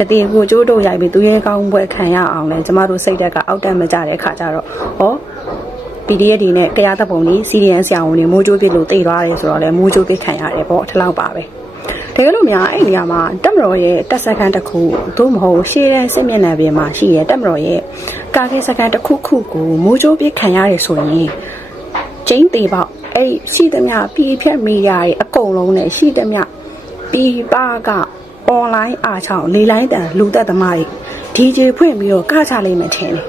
တတိကိုကျိုးတို့ရိုက်ပြီးသူရဲကောင်းပွဲခံရအောင်လဲကျမတို့စိတ်ဓာတ်ကအောက်တက်မကြတဲ့ခါကျတော့ဟော PDF ဒီနဲ့ကြားတပ်ပုံကြီး CDN ဆရာဝန်တွေမိုးကြိုးပြစ်လို့တည်သွားတယ်ဆိုတော့လဲမိုးကြိုးပြစ်ခံရတယ်ပေါ့ထလောက်ပါပဲတကယ်လို့များအဲ့ဒီနေရာမှာတက်မတော်ရဲ့တက်စကန်တစ်ခုသို့မဟုတ်ရှေ့တဲ့စစ်မျက်နှာပြင်မှာရှိတဲ့တက်မတော်ရဲ့ကာကေစကန်တစ်ခုခုကိုမိုးကြိုးပြစ်ခံရတယ်ဆိုရင်ကျင်းသေးပေါက်အဲ့ဒီရှိသမျှပြည်ဖြတ်မီဒီယာတွေအကုန်လုံးနဲ့ရှိသမျှပြည်ပက အွန်လိုင်းအားချောင်းလေလိုင်းတန်လူသက်သမားတွေ DJ ဖွင့်ပြီးတော့ကချလိုက်မှထင်တယ်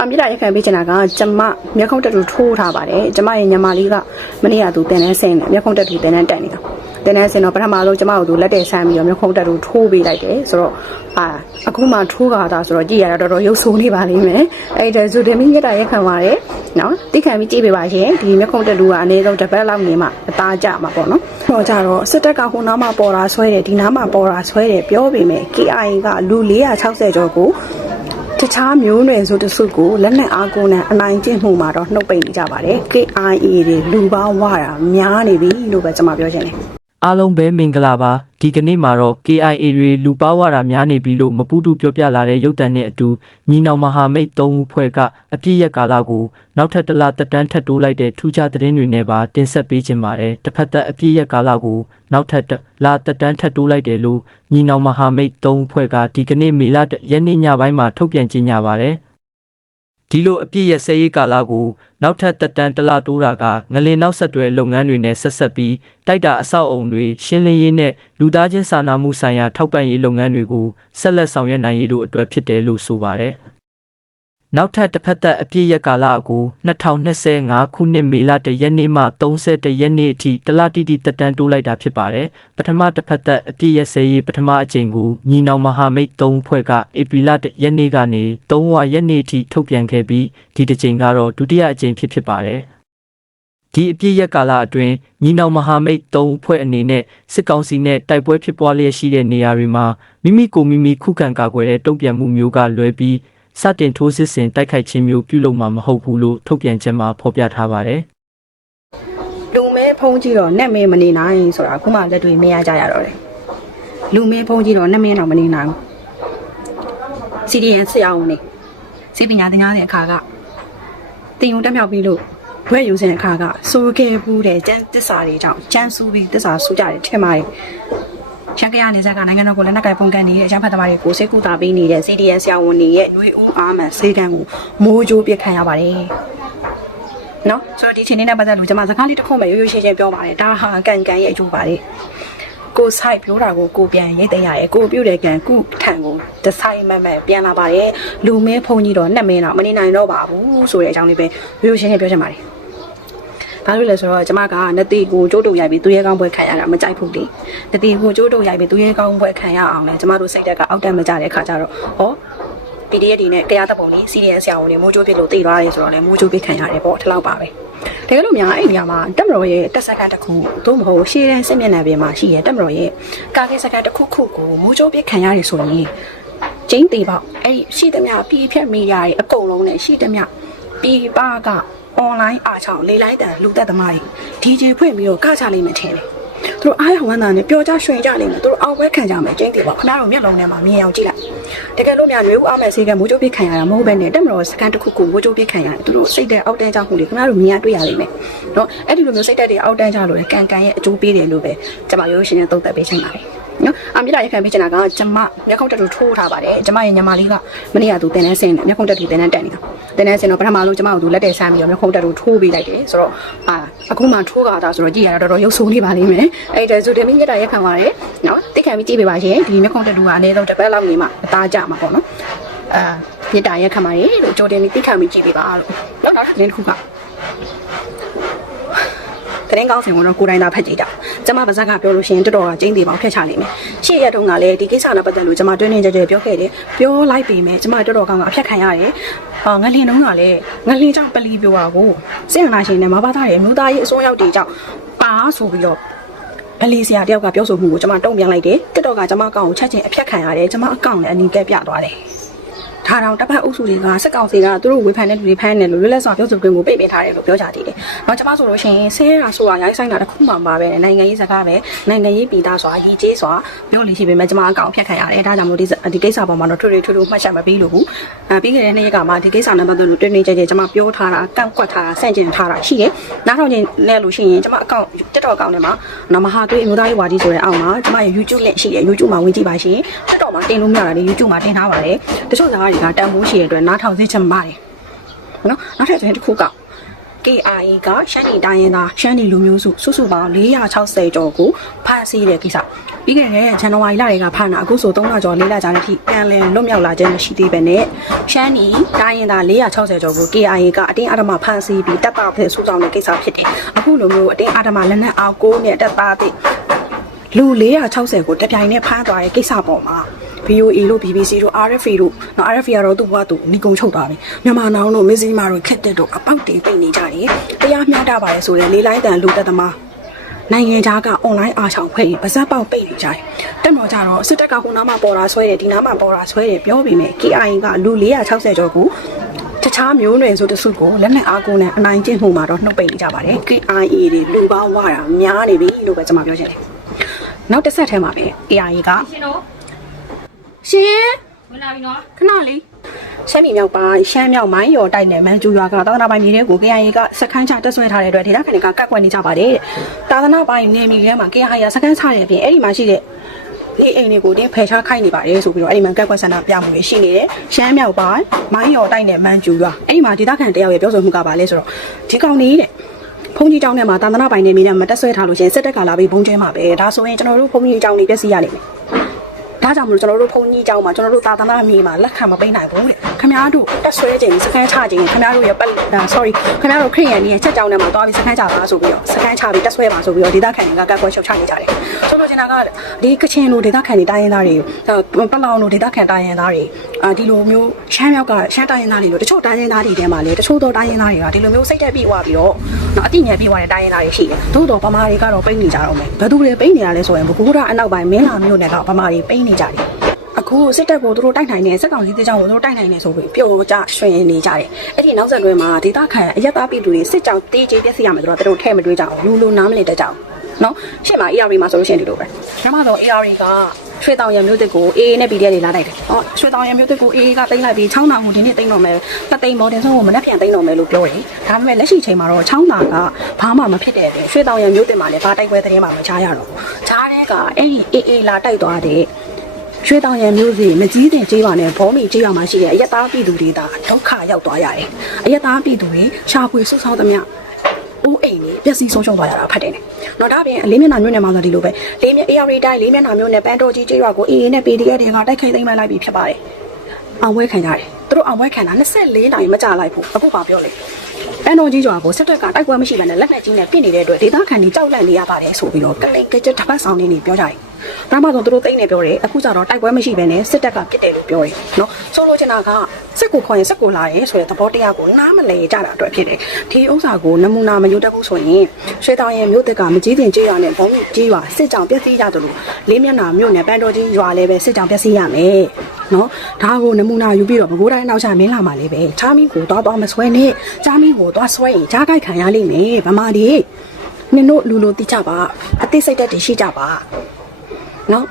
အမြစ်တာရက်ခံပေးချင်တာကကျမမျက်ခုံးတက်တူထိုးထားပါတယ်ကျမရဲ့ညီမလေးကမနေ့ကသူတင်နေဆင်းတယ်မျက်ခုံးတက်တူတင်နေတက်နေတာတင်နေဆင်းတော့ပထမဆုံးကျမတို့သူလက်တဲ့ဆမ်းပြီးတော့မျက်ခုံးတက်တူထိုးပေးလိုက်တယ်ဆိုတော့အာအခုမှထိုးကြတာဆိုတော့ကြည့်ရတာတော်တော်ရုပ်ဆိုးနေပါလိမ့်မယ်အဲ့ဒါဆိုတင်မီမြတ်တာရက်ခံပါတယ် နော်တိခံပြီးကြည့်ပေးပါရှင်ဒီမျက်ခုံးတက်တူကအနည်းဆုံးတစ်ပတ်လောက်နေမှအသားကြမှာပေါ့နော်ဟောကြတော့စစ်တပ်ကဟိုနားမှာပေါ်တာဆွဲတယ်ဒီနားမှာပေါ်တာဆွဲတယ်ပြောပေမဲ့ KI ကလူ460ကျော်ကိုတခြားမျိုးနွယ်ဆိုတစုကိုလက်နက်အားကိုးနဲ့အနိုင်ကျင့်မှုမှာတော့နှုတ်ပိတ်နေကြပါတယ် KIA တွေလူပေါင်းဝတာများနေပြီလို့ပဲကျွန်မပြောချင်တယ် အားလုံးပဲမင်္ဂလာပါဒီကနေ့မှာတော့ KIA တွေလူပါဝါတာများနေပြီလို့မပူတူပြောပြလာတဲ့ရုပ်တံနဲ့အတူညီနောင်မဟာမိတ်၃ဦးဖွဲ့ကအပြည့်ရက်ကာလကိုနောက်ထပ်တစ်လတက်တန်းထပ်တိုးလိုက်တဲ့ထူးခြားသတင်းတွေနဲ့ပါတင်ဆက်ပေးခြင်းပါတယ်တစ်ဖက်သက်အပြည့်ရက်ကာလကိုနောက်ထပ်တစ်လတက်တန်းထပ်တိုးလိုက်တယ်လို့ညီနောင်မဟာမိတ်၃ဦးဖွဲ့ကဒီကနေ့မေလ၁ရက်နေ့ညပိုင်းမှာထုတ်ပြန်ကြေညာပါတယ် ဒီလိုအပြည့်ရစဲရေးကာလကိုနောက်ထပ်တက်တန်းတစ်လတိုးတာကငလင်နောက်ဆက်တွဲလုပ်ငန်းတွေနဲ့ဆက်ဆက်ပြီးတိုက်တာအဆောက်အုံတွေရှင်းလင်းရေးနဲ့လူသားချင်းစာနာမှုဆိုင်ရာထောက်ပံ့ရေးလုပ်ငန်းတွေကိုဆက်လက်ဆောင်ရွက်နိုင်ရေးတို့အတွက်ဖြစ်တယ်လို့ဆိုပါတယ်။ နောက်ထပ်တစ်ဖက်သက်အပြည့်ရကာလအကို2025ခုနှစ်မေလတရက်နေ့မှ31ရက်နေ့အထိတလတိတိတက်တန်းတိုးလိုက်တာဖြစ်ပါတယ်။ပထမတစ်ဖက်သက်အပြည့်ရစဲရေးပထမအကြိမ်ကိုညီနောင်မဟာမိတ်၃ဖွဲ့ကဧပြီလ1ရက်နေ့ကနေ3ဝရက်နေ့အထိထုတ်ပြန်ခဲ့ပြီးဒီတစ်ကြိမ်ကတော့ဒုတိယအကြိမ်ဖြစ်ဖြစ်ပါတယ်။ဒီအပြည့်ရက်ကာလအတွင်းညီနောင်မဟာမိတ်၃ဖွဲ့အနေနဲ့စစ်ကောင်စီနဲ့တိုက်ပွဲဖြစ်ပွားလျက်ရှိတဲ့နေရာတွေမှာမိမိကိုယ်မိမိခုခံကာကွယ်တဲ့တုံ့ပြန်မှုမျိုးကလွဲပြီး စတင်ထိုးစစ်ဆင်တိုက်ခိုက်ခြင်းမျိုးပြုလုပ်မှာမဟုတ်ဘူးလို့ထုတ်ပြန်ချက်မှာဖော်ပြထားပါတယ်လူမဲဖုံးကြည့်တော့နဲ့မဲမနေနိုင်ဆိုတာအခုမှလက်တွေမရကြရတော့တယ်လူမဲဖုံးကြည့်တော့နဲ့မဲတော့မနေနိုင်ဘူး CDN ဆရာဝန်နေစေပညာသင်ကြားတဲ့အခါကတင်ုံတက်မြောက်ပြီးလို့ဘွဲ့ယူစင်အခါကစိုးခဲ့ဘူးတဲ့ကျန်းတစ္ဆာတွေကြောင့်ကျန်းစူးပြီးတစ္ဆာစူးကြတယ်ထင်ပါတယ် ရန်ကရနေဆက်ကနိုင်ငံတော်ကိုလက်နက်ကိုင်ပုံကန်နေတဲ့အချမ်းဖတ်သမားတွေကိုစိတ်ကူတာပေးနေတဲ့ CDN ဆရာဝန်တွေရဲ့ຫນွေဦးအားမှန်စေကံကိုမိုးကြိုးပစ်ခံရပါတယ်နော်ဆိုတော့ဒီချိန်လေးနဲ့ပတ်သက်လို့ကျွန်မစကားလေးတစ်ခုမှရိုးရိုးရှင်းရှင်းပြောပါတယ်ဒါဟာကန်ကန်ရဲ့အကျိုးပါတယ်ကိုဆိုင်ပြောတာကိုကိုပြန်ရိတ်သိမ်းရတယ်ကိုပြုတ်တဲ့ကံကုထံကိုတဆိုင်မမပြန်လာပါတယ်လူမဲဖုန်ကြီးတော့နှက်မင်းတော့မနေနိုင်တော့ပါဘူးဆိုတဲ့အကြောင်းလေးပဲရိုးရိုးရှင်းရှင်းပြောချင်ပါတယ် ဘာလို့လဲဆိုတော့ကျမကနတိကိုကျိုးတုံရိုက်ပြီးသူရဲကောင်းပွဲခံရတာမကြိုက်ဘူးလေနတိကိုကျိုးတုံရိုက်ပြီးသူရဲကောင်းပွဲခံရအောင်လဲကျမတို့စိတ်ဓာတ်ကအောက်တက်မကြတဲ့ခါကျတော့ဟော PDF ဒီနဲ့ကြားတပ်ပုံကြီး CDN ဆရာဝန်တွေမိုးကြိုးပြစ်လို့တည်သွားတယ်ဆိုတော့လဲမိုးကြိုးပြစ်ခံရတယ်ပေါ့ထလောက်ပါပဲတကယ်လို့များအဲ့ဒီနေရာမှာတက်မတော်ရဲ့တက်စကန်တစ်ခုသို့မဟုတ်ရှေ့တန်းစစ်မျက်နှာပြင်မှာရှိရဲ့တက်မတော်ရဲ့ကာကေစကန်တစ်ခုခုကိုမိုးကြိုးပြစ်ခံရတယ်ဆိုရင်ကျင်းသေးပေါ့အဲ့ဒီရှိသမျှပြည်ဖြတ်မီဒီယာတွေအကုန်လုံးနဲ့ရှိသမျှပြည်ပက အွန်လိုင်းအားချောင်းလေလိုက်တန်လူသက်သမားတွေ DJ ဖွင့်ပြီးတော့ကချလိုက်မှထင်တယ်သူတို့အားရဝမ်းသာနဲ့ပျော်ကြရွှင်ကြလိမ့်မယ်သူတို့အောင်ပွဲခံကြမယ်ကျင်းသေးပေါ့ခင်ဗျားတို့မျက်လုံးထဲမှာမြင်အောင်ကြည့်လိုက်တကယ်လို့များຫນွေဦးအားမဲ့ဆေးကမိုးကြိုးပြစ်ခံရတာမဟုတ်ဘဲနဲ့တက်မတော်စကန်တစ်ခုခုမိုးကြိုးပြစ်ခံရတယ်သူတို့စိတ်တဲ့အောက်တန်းကြမှုတွေခင်ဗျားတို့မြင်ရတွေ့ရလိမ့်မယ်နော်အဲ့ဒီလိုမျိုးစိတ်တက်တွေအောက်တန်းကြလို့လေကန်ကန်ရဲ့အကျိုးပေးတယ်လို့ပဲကျွန်မရိုးရှင်းနေသုံးသပ်ပေးချင်ပါတယ် နော်အမြစ်တာရက်ခံပေးချင်တာကကျွန်မမျက်ခုံးတက်တူထိုးထားပါတယ်ကျွန်မရဲ့ညီမလေးကမနေ့ကသူတင်နေဆင်းတယ်မျက်ခုံးတက်တူတင်နေတက်နေတာတင်နေဆင်းတော့ပထမဆုံးကျွန်မကသူလက်တဲ့ဆမ်းပြီးတော့မျက်ခုံးတက်တူထိုးပေးလိုက်တယ်ဆိုတော့အာအခုမှထိုးကြတာဆိုတော့ကြည့်ရတာတော်တော်ရုပ်ဆိုးနေပါလိမ့်မယ်အဲ့ဒါဆိုတင်မင်းမြတ်တာရက်ခံပါတယ်နော်တိတ်ခံပြီးကြည့်ပေးပါရှင်ဒီမျက်ခုံးတက်တူကအနည်းဆုံးတစ်ပတ်လောက်နေမှအသားကြမှာပေါ့နော်အာမြတ်တာရက်ခံပါတယ်လို့ကြိုတင်ပြီးတိတ်ခံပြီးကြည့်ပေးပါလို့နော်နောက်တစ်ခုက သတင်းကောင်းစင်ကိုတော့ကိုယ်တိုင်သာဖတ်ကြည့်တာကျမပါဇက်ကပြောလို့ရှိရင်တော်တော်ကကျင်းသေးပါဖျက်ချနိုင်မယ်ရှေ့ရက်တုန်းကလည်းဒီကိစ္စနဲ့ပတ်သက်လို့ကျမတွင်းနေကြကြပြောခဲ့တယ်ပြောလိုက်ပေမဲ့ကျမတော်တော်ကောင်းကအဖျက်ခံရတယ်ဟာငလင်တုန်းကလည်းငလင်ကြောင့်ပလီပြောတာကိုစေရနာရှင်နဲ့မဘာသားရဲ့မြို့သားရေးအစိုးရောက်တွေကြောင့်ပါဆိုပြီးတော့အလီဆရာတယောက်ကပြောဆိုမှုကိုကျမတုံ့ပြန်လိုက်တယ်တက်တော့ကကျမအကောင့်ကိုချက်ချင်းအဖျက်ခံရတယ်ကျမအကောင့်လည်းအနီးကဲပြသွားတယ် ဒါတောင်တပ်ဖက်အုပ်စုတွေကစက်ကောင်စီကသူတို့ဝေဖန်တဲ့လူတွေဖမ်းတယ်လို့လွတ်လပ်စွာပြောဆိုခွင့်ကိုပိတ်ပင်ထားတယ်လို့ပြောကြသေးတယ်။တော့ကျွန်မဆိုလို့ရှိရင်ဆဲရဆိုတာရိုက်ဆိုင်တာတစ်ခုမှမပါပဲနိုင်ငံရေးစကားပဲနိုင်ငံရေးပြည်သားဆိုတာရည်ကြီးဆိုတာပြောလို့ရှိပေမဲ့ကျွန်မအကောင်ဖြတ်ခံရတယ်။ဒါကြောင့်မို့ဒီဒီကိစ္စပေါ်မှာတော့ထွေထွေထွေထွေမှတ်ချက်မပေးလို့ဘူး။အဲပြီးခဲ့တဲ့နေ့ကမှဒီကိစ္စနဲ့ပတ်သက်လို့တွင်တွင်ကြဲကြဲကျွန်မပြောထားတာကန့်ကွက်ထားတာဆန့်ကျင်ထားတာရှိတယ်။နောက်ထောင်ချင်းနဲ့လို့ရှိရင်ကျွန်မအကောင့်တက်တော့အကောင့်ထဲမှာနမဟာသွေးအမျိုးသားရေးဝါဒီဆိုတဲ့အောက်မှာကျွန်မရဲ့ YouTube နဲ့ရှိတယ် YouTube မှာဝင်ကြည့်ပါရှင်။တက်တော့မှာတင်လို့မရတာလေ YouTube မှာတင်ထားပါတယ်။တချို့စကားတွေကတန်ဖိုးရှိတဲ့အတွက်နားထောင်စေချင်ပါတယ်။နော်နောက်ထပ်တစ်ခုက KIA ကရှမ်းနီတိုင်းရင်းသားရှမ်းနီလူမျိုးစုစုစုပေါင်း460ကျော်ကိုဖမ်းဆီးတဲ့ကိစ္စပြီးခဲ့တဲ့ဇန်နဝါရီလတွေကဖမ်းတာအခုဆို3လကျော်4လကြာတဲ့အထိပြန်လည်လွတ်မြောက်လာခြင်းမရှိသေးပဲနဲ့ရှမ်းနီတိုင်းရင်းသား460ကျော်ကို KIA ကအတင်းအဓမ္မဖမ်းဆီးပြီးတပ်သားဖြစ်စုဆောင်တဲ့ကိစ္စဖြစ်တယ်အခုလိုမျိုးအတင်းအဓမ္မလက်နက်အားကိုးနဲ့တပ်သားဖြစ်လူ460ကိုတပြိုင်နဲ့ဖမ်းသွားတဲ့ကိစ္စပေါ်မှာ VOA လို့ BBC တို့ RFA တို့နော် RFA ကတော့သူ့ဘဝသူညီကုံချုပ်သွားပြီမြန်မာနောင်တို့မစ္စည်းမာတို့ခက်တက်တို့အပေါက်တင်ပိတ်နေကြတယ်တရားမျှတပါတယ်ဆိုရင်လေးလိုက်တန်လူတက်သမားနိုင်ငံသားကအွန်လိုင်းအားချောင်ဖွဲ့ပြီးပါဇက်ပေါက်ပိတ်နေကြတယ်တက်မော်ကြတော့စစ်တပ်ကဟိုနားမှာပေါ်လာဆွဲတယ်ဒီနားမှာပေါ်လာဆွဲတယ်ပြောပြီးမြဲ KI ကလူ460ကျော်ကိုတခြားမျိုးနွယ်ဆိုတစုကိုလက်နက်အားကိုးနဲ့အနိုင်ကျင့်မှုမှာတော့နှုတ်ပိတ်နေကြပါတယ် KIA တွေလူပေါင်းဝတာများနေပြီလို့ပဲကျွန်မပြောချင်တယ်နောက်တစ်ဆက်ထဲမှာပဲ KIA က ရှင်တို့ရှင်ဝင်လာပြီနော်ခဏလေးရှမ်းပြည်မြောက်ပိုင်းရှမ်းမြောက်မိုင်းရော်တိုက်နယ်မန်ကျူရွာကသာသနာပိုင်မြေတွေကို KIA ကစခန်းချတက်ဆွဲထားတဲ့အတွက်ဒေသခံတွေကကတ်ကွက်နေကြပါတယ်တဲ့သာသနာပိုင်နယ်မြေထဲမှာ KIA စခန်းချတဲ့အပြင်အဲ့ဒီမှာရှိတဲ့ဒီအိမ်တွေကိုတင်းဖယ်ရှားခိုင်းနေပါတယ်ဆိုပြီးတော့အဲ့ဒီမှာကတ်ကွက်စန္ဒပြမှုတွေရှိနေတယ်ရှမ်းမြောက်ပိုင်းမိုင်းရော်တိုက်နယ်မန်ကျူရွာအဲ့ဒီမှာဒေသခံတယောက်ရဲ့ပြောဆိုမှုကပါလဲဆိုတော့ဒီကောင်လေးတဲ့ဖုန်ကြီးကျောင်းထဲမှာသာသနာပိုင်နယ်မြေထဲမှာတက်ဆွဲထားလို့ရှိရင်စစ်တပ်ကလာပြီးဘုံကျင်းမှာပဲဒါဆိုရင်ကျွန်တော်တို့ဖုန်ကြီးကျောင်းတွေပြည့်စည်ရလိမ့်မယ် ဒါကြောင့်မလို့ကျွန်တော်တို့ဘုန်းကြီးเจ้าမှာကျွန်တော်တို့သာသနာမြေမှာလက်ခံမပေးနိုင်ဘူးတဲ့ခင်ဗျားတို့တက်ဆွဲခြင်းစကန်ချခြင်းခင်ဗျားတို့ရဲ့ပတ်ဒါ sorry ခင်ဗျားတို့ခရစ်ယာန်ကြီးရဲ့ချက်ကြောင်းထဲမှာသွားပြီးစကန်ချပါဆိုပြီးတော့စကန်ချပြီးတက်ဆွဲပါဆိုပြီးတော့ဒေသခံတွေကကတ်ကွက်ရှုပ်ချနေကြတယ်ဆိုလိုချင်တာကဒီကချင်လိုဒေသခံတွေတိုင်းရင်းသားတွေပလောင်လိုဒေသခံတိုင်းရင်းသားတွေအာ ဒီလိုမျိုးရှမ်းမြောက်ကရှမ်းတိုင်းရင်းသားတွေလိုတချို့တိုင်းရင်းသားတွေထဲမှာလေတချို့တော့တိုင်းရင်းသားတွေကဒီလိုမျိုးစိတ်တက်ပြီးွားပြီးတော့နော်အတိညာပြီးွားတဲ့တိုင်းရင်းသားတွေရှိတယ်သို့တော့ဗမာတွေကတော့ပိတ်နေကြတော့မယ်ဘယ်သူတွေပိတ်နေတာလဲဆိုရင်ဘကူရာအနောက်ပိုင်းမင်းလာမျိုးနဲ့ကဗမာတွေပိတ်နေကြတယ်အခုစစ်တပ်ကိုသူတို့တိုက်နိုင်တယ်စစ်ကောင်စီတပ်ကြောင့်ကိုသူတို့တိုက်နိုင်တယ်ဆိုပြီးပျော်ကြရွှင်နေကြတယ်အဲ့ဒီနောက်ဆက်တွဲမှာဒေသခံအရက်သားပြည်သူတွေစစ်ကြောင်တေးကြေးပြည့်စည်ရမယ်ဆိုတော့သူတို့ထဲ့မတွေးကြအောင်လူလူနားမလည်တတ်ကြအောင်နော်ရှေ့မှာ AR မှာဆိုလို့ရှိရင်ဒီလိုပဲညမဆို AR က ရွှေတောင်ရမျိုးတစ်ကို AA နဲ့ PDF တွေလာတိုက်တယ်ဟောရွှေတောင်ရမျိုးတစ်ကို AA ကတိမ့်လိုက်ပြီးချောင်းတောင်ကိုဒီနေ့တိမ့်တော့မယ်နှစ်သိမ့်မော်တင်ဆုံးကိုမနှက်ပြန်တိမ့်တော့မယ်လို့ပြောတယ်ဒါပေမဲ့လက်ရှိချိန်မှာတော့ချောင်းတောင်ကဘာမှမဖြစ်တဲ့ပြင်ရွှေတောင်ရမျိုးတင်မှာလည်းဘာတိုက်ပွဲသတင်းမှမချားရတော့ဘူးချားတဲ့ကအဲ့ဒီ AA လာတိုက်သွားတဲ့ရွှေတောင်ရံမျိုးစီမကြီးတဲ့ကြေးပါနဲ့ဘောမီကြေးရမှာရှိတဲ့အယက်သားပြည်သူတွေဒါဒုက္ခရောက်သွားရတယ်။အယက်သားပြည်သူတွေရှာဖွေဆုတ်ဆောက်သမျှ အိုးအိမ်တွေပျက်စီးဆုံးရှုံးသွားရတာဖတ်တယ်။နော်ဒါပြင်အလေးမျက်နှာမျိုးနဲ့မှဆိုဒီလိုပဲလေးမျက် AR တိုင်းလေးမျက်နှာမျိုးနဲ့ပန်းတော်ကြီးကြေးရွာကို AA နဲ့ PDF တွေကတိုက်ခိုက်သိမ်းမှလိုက်ပြီးဖြစ်ပါတယ်။အောင်ပွဲခံကြတယ်။သူတို့အောင်ပွဲခံတာ24နိုင်မကြလိုက်ဘူး။အခုပါပြောလေ။ ပန်းတော်ကြီးရွာကိုစစ်တပ်ကတိုက်ပွဲမရှိဘဲနဲ့လက်နက်ကြီးနဲ့ပစ်နေတဲ့အတွက်ဒေသခံတွေကြောက်လန့်နေရပါတယ်ဆိုပြီးတော့ကလိန်ကကြက်တစ်ပတ်ဆောင်နေနေပြောကြတယ်။ပထမဆုံးသူတို့တိတ်နေပြောတယ်အခုကျတော့တိုက်ပွဲမရှိဘဲနဲ့စစ်တပ်ကပြစ်တယ်လို့ပြောတယ်နော်ဆိုလိုချင်တာကစစ်ကိုခေါ်ရင်စစ်ကိုလာတယ်ဆိုတဲ့သဘောတရားကိုနားမလည်ကြတာအတွက်ဖြစ်တယ်ဒီဥစ္စာကိုနမူနာမယူတတ်ဘူးဆိုရင်ရွှေတောင်ရဲ့မြို့တက်ကမကြီးတင်ကြေးရွာနဲ့ဘုံကြီးရွာစစ်ကြောင်ပြည့်စည်ကြတယ်လို့လေးမျက်နှာမြို့နယ်ပန်းတော်ကြီးရွာလည်းပဲစစ်ကြောင်ပြည့်စည်ရမယ် နော်ဒါကိုနမူနာယူပြီးတော့ဘကိုးတိုင်းနောက်ချမင်းလာမှလည်းပဲချာမင်းကိုသွားသွားမဆွဲနဲ့ချာမင်းကိုသွားဆွဲရင်ကြားကြိုက်ခံရလိမ့်မယ်ဗမာဒီနင်တို့လူလူတိကြပါအသိစိတ်သက်တည်ရှိကြပါနော်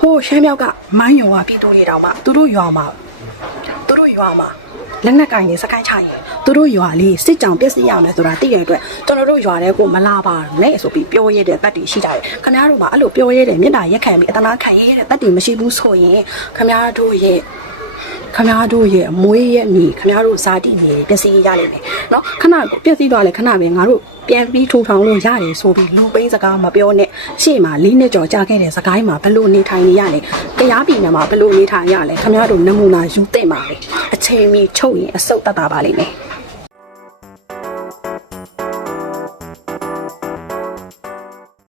ဟိုရှမ်းမြောက်ကမိုင်းရွာပြည်သူတွေတောင်မှသူတို့ရွာမှာသူတို့ရွာမှာ လက်နက်ကင်နေစကိုင်းချရင်သူတို့ရွာလေးစစ်ကြောင်ပြည့်စည်ရမယ်ဆိုတာသိရတဲ့အတွက်ကျွန်တော်တို့ရွာတဲ့ကိုမလာပါနဲ့ဆိုပြီးပြောရတဲ့တတ်တည်ရှိကြတယ်ခင်ဗျားတို့မှာအဲ့လိုပြောရတဲ့မျက်နှာရက်ခံပြီးအတနာခံရတဲ့တတ်တည်မရှိဘူးဆိုရင်ခင်ဗျားတို့ရဲ့ ခမားတို့ရဲ့အမွေးရဲ့မြေခမားတို့ဇာတိမြေပျက်စီးရလိမ့်မယ်เนาะခဏပျက်စီးသွားလဲခဏပဲငါတို့ပြန်ပြီးထူထောင်လို့ရတယ်ဆိုပြီးလူပိန်းစကားမပြောနဲ့ရှေ့မှာလေးနှစ်ကျော်ကြာခဲ့တဲ့စကိုင်းမှာဘလို့နေထိုင်နေရလဲတရားပြည်နယ်မှာဘလို့နေထိုင်ရလဲခမားတို့နမူနာယူသင့်ပါလေအချိန်မီချုပ်ရင်အစုပ်တတ်တာပါလိမ့်မယ်